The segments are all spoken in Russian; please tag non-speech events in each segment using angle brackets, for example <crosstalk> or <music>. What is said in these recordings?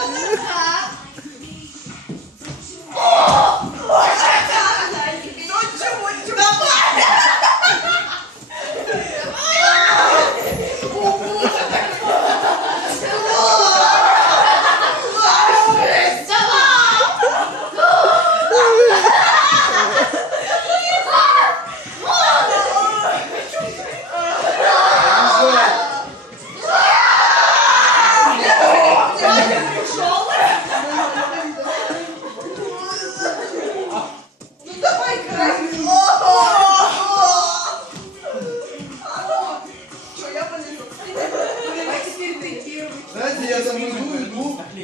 คุณลูกค้า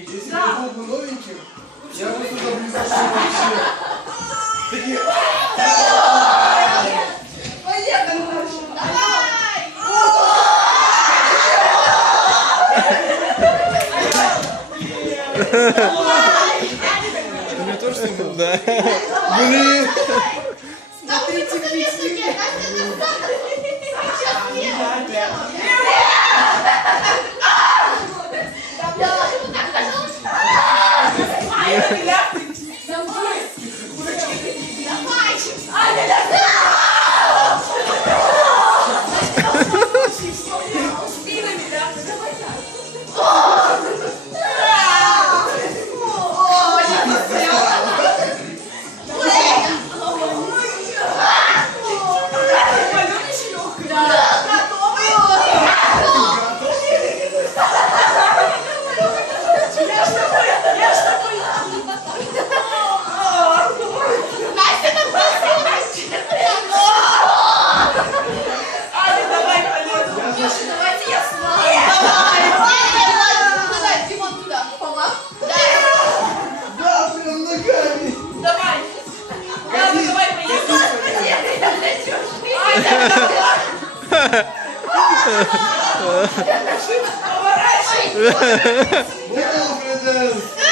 иду, если бы я был бы новеньким, я бы туда близко вообще. Такие, Да. блин, Смотрите, Настя, What else is this?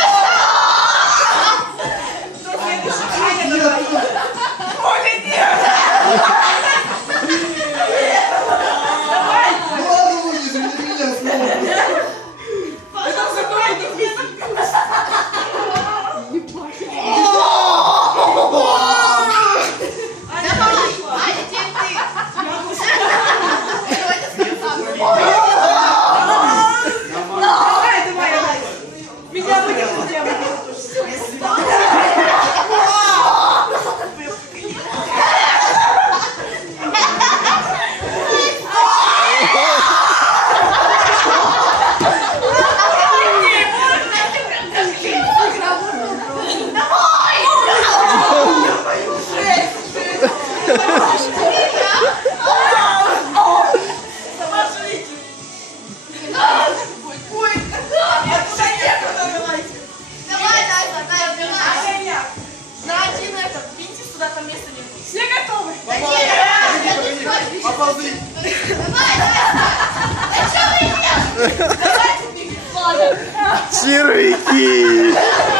Сюда там места не будет. все готовы? Да нет. Поползли. Давай, Настя. Да что вы делаете? <laughs> Червяки!